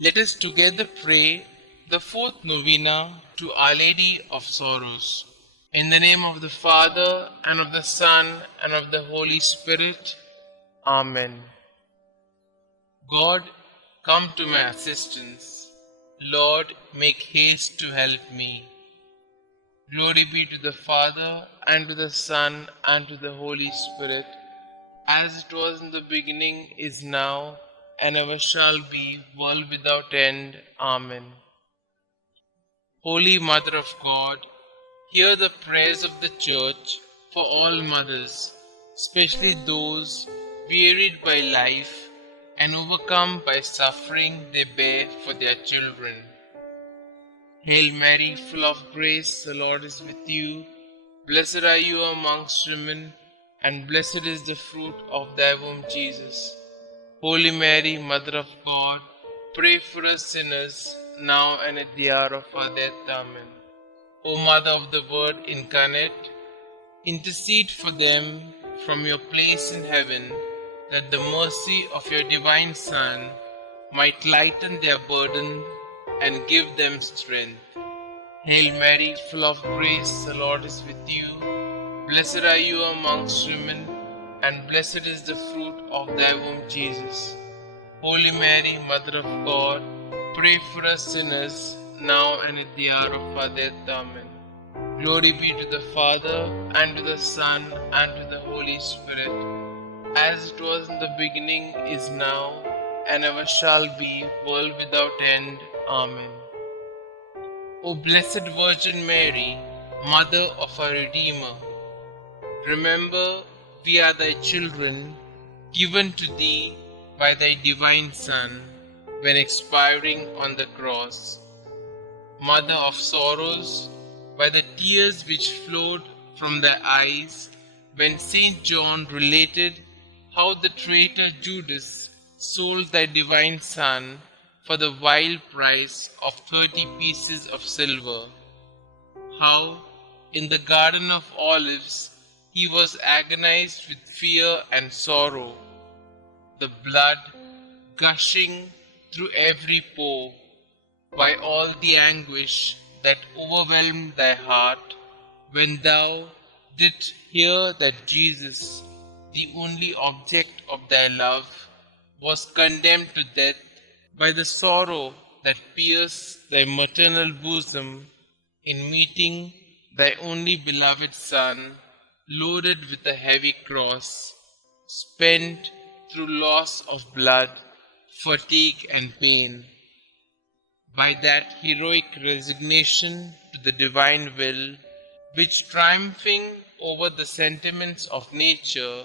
Let us together pray the fourth novena to Our Lady of Sorrows. In the name of the Father, and of the Son, and of the Holy Spirit. Amen. God, come to my assistance. Lord, make haste to help me. Glory be to the Father, and to the Son, and to the Holy Spirit, as it was in the beginning, is now, and ever shall be, world without end. Amen. Holy Mother of God, hear the prayers of the Church for all mothers, especially those wearied by life and overcome by suffering they bear for their children. Hail Mary, full of grace, the Lord is with you. Blessed are you amongst women, and blessed is the fruit of thy womb, Jesus. Holy Mary, Mother of God, pray for us sinners, now and at the hour of our death. Amen. O Mother of the Word incarnate, intercede for them from your place in heaven, that the mercy of your divine Son might lighten their burden and give them strength. Hail Mary, full of grace, the Lord is with you. Blessed are you amongst women, and blessed is the fruit of thy womb, Jesus. Holy Mary, Mother of God, pray for us sinners, now and at the hour of our death. Amen. Glory be to the Father, and to the Son, and to the Holy Spirit, as it was in the beginning, is now, and ever shall be, world without end. Amen. O Blessed Virgin Mary, Mother of our Redeemer, remember we are thy children, given to thee by thy divine Son, when expiring on the cross. Mother of sorrows, by the tears which flowed from thy eyes, when St. John related how the traitor Judas sold thy divine Son for the vile price of 30 pieces of silver, how in the Garden of Olives he was agonized with fear and sorrow, the blood gushing through every pore, by all the anguish that overwhelmed thy heart, when thou didst hear that Jesus, the only object of thy love, was condemned to death, by the sorrow that pierced thy maternal bosom in meeting thy only beloved Son, loaded with a heavy cross, spent through loss of blood, fatigue, and pain. By that heroic resignation to the divine will, which triumphing over the sentiments of nature,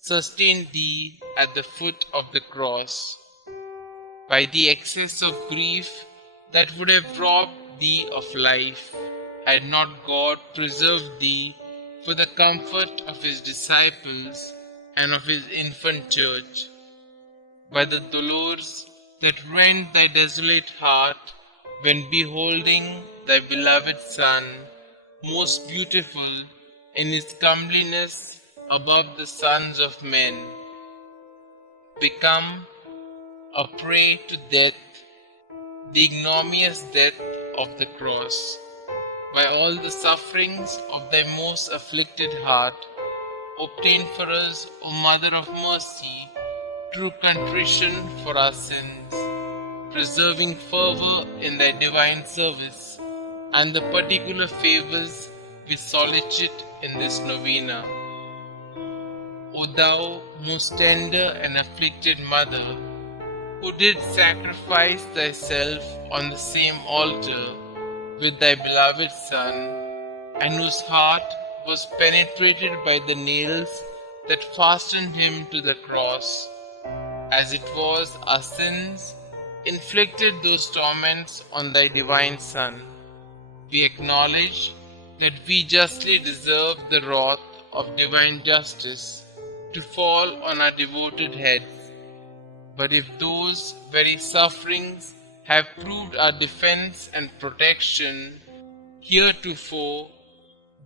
sustained thee at the foot of the cross. By the excess of grief that would have robbed thee of life, had not God preserved thee for the comfort of his disciples and of his infant church. By the dolors that rent thy desolate heart, when beholding thy beloved Son, most beautiful in his comeliness above the sons of men, become a prey to death, the ignominious death of the cross. By all the sufferings of thy most afflicted heart, obtain for us, O Mother of Mercy, true contrition for our sins, preserving fervor in thy divine service, and the particular favors we solicit in this novena. O thou most tender and afflicted Mother, who did sacrifice thyself on the same altar with thy beloved Son, and whose heart was penetrated by the nails that fastened him to the cross, as it was our sins inflicted those torments on thy divine Son. We acknowledge that we justly deserve the wrath of divine justice to fall on our devoted heads. But if those very sufferings have proved our defense and protection heretofore,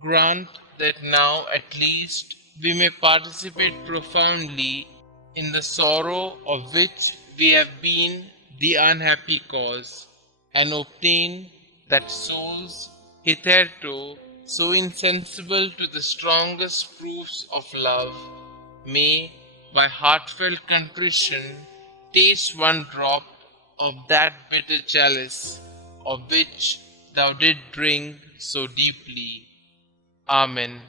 grant that now at least we may participate profoundly in the sorrow of which we have been the unhappy cause, and obtain that souls hitherto so insensible to the strongest proofs of love may, by heartfelt contrition, taste one drop of that bitter chalice of which thou didst drink so deeply. Amen.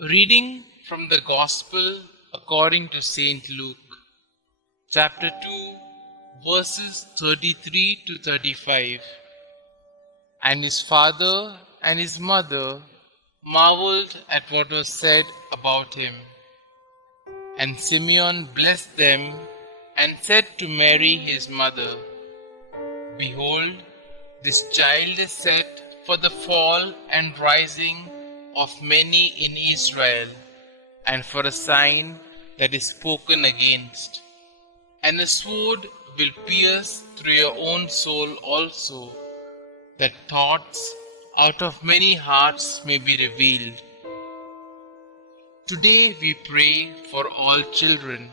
Reading from the Gospel according to St. Luke, chapter 2, verses 33 to 35. And his father and his mother marveled at what was said about him. And Simeon blessed them and said to Mary his mother, Behold, this child is set for the fall and rising of many in Israel, and for a sign that is spoken against. And a sword will pierce through your own soul also, that thoughts out of many hearts may be revealed. Today we pray for all children.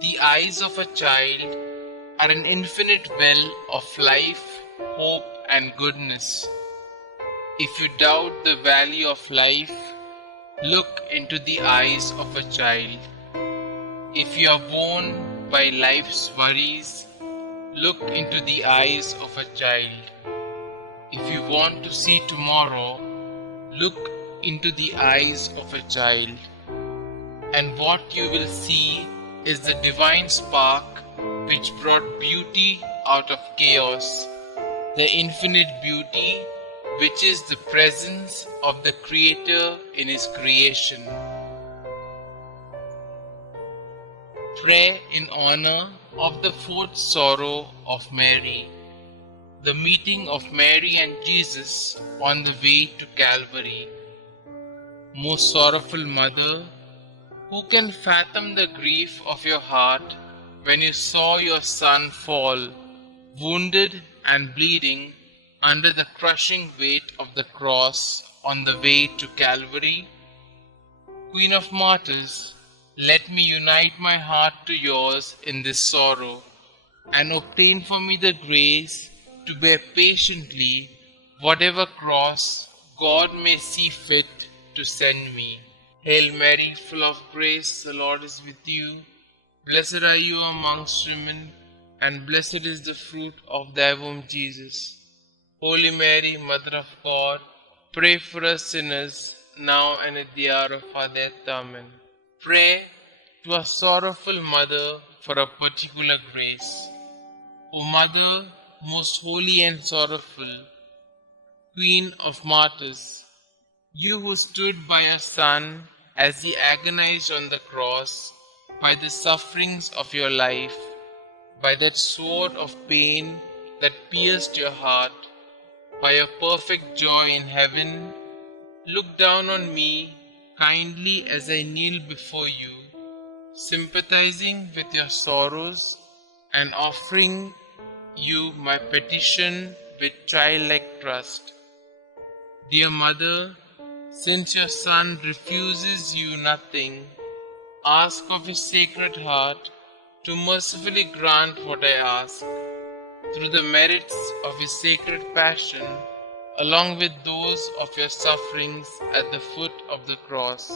The eyes of a child are an infinite well of life, hope, and goodness. If you doubt the value of life, look into the eyes of a child. If you are worn by life's worries, look into the eyes of a child. If you want to see tomorrow, look into the eyes of a child. And what you will see is the divine spark which brought beauty out of chaos, the infinite beauty which is the presence of the Creator in His creation. Prayer in honor of the fourth sorrow of Mary, the meeting of Mary and Jesus on the way to Calvary. Most sorrowful Mother, who can fathom the grief of your heart when you saw your Son fall, wounded and bleeding, under the crushing weight of the cross on the way to Calvary? Queen of Martyrs, let me unite my heart to yours in this sorrow, and obtain for me the grace to bear patiently whatever cross God may see fit to send me. Hail Mary, full of grace, the Lord is with you. Blessed are you amongst women, and blessed is the fruit of thy womb, Jesus. Holy Mary, Mother of God, pray for us sinners, now and at the hour of our death. Amen. Pray to a sorrowful Mother for a particular grace. O Mother, most holy and sorrowful, Queen of Martyrs, you who stood by your Son as he agonized on the cross, by the sufferings of your life, by that sword of pain that pierced your heart, by your perfect joy in heaven, look down on me kindly as I kneel before you, sympathizing with your sorrows and offering you my petition with childlike trust. Dear Mother, since your Son refuses you nothing, ask of his Sacred Heart to mercifully grant what I ask, through the merits of his sacred passion, along with those of your sufferings at the foot of the cross.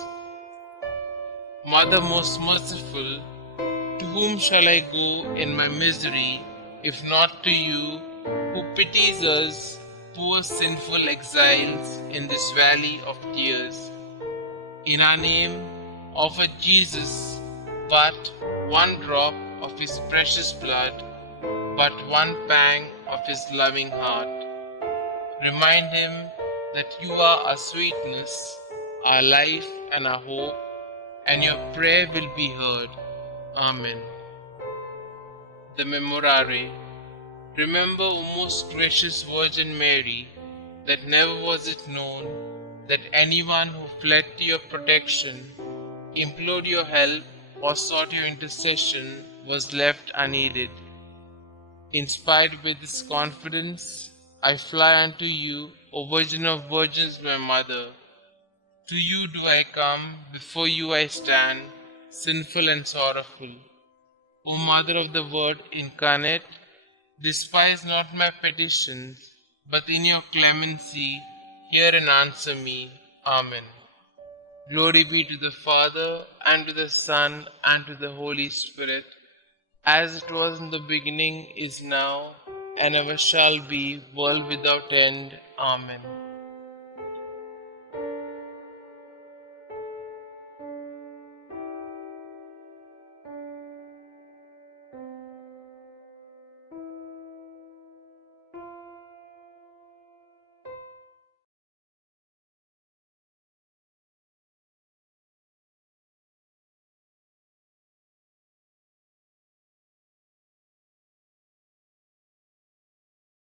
Mother most merciful, to whom shall I go in my misery, if not to you, who pities us, poor sinful exiles in this valley of tears? In our name, offer Jesus but one drop of his precious blood, but one pang of his loving heart. Remind him that you are our sweetness, our life and our hope, and your prayer will be heard. Amen. The Memorare. Remember, O most gracious Virgin Mary, that never was it known that anyone who fled to your protection, implored your help, or sought your intercession was left unaided. Inspired by this confidence, I fly unto you, O Virgin of Virgins, my Mother. To you do I come, before you I stand, sinful and sorrowful. O Mother of the Word incarnate, despise not my petitions, but in your clemency hear and answer me. Amen. Glory be to the Father, and to the Son, and to the Holy Spirit, as it was in the beginning, is now, and ever shall be, world without end. Amen.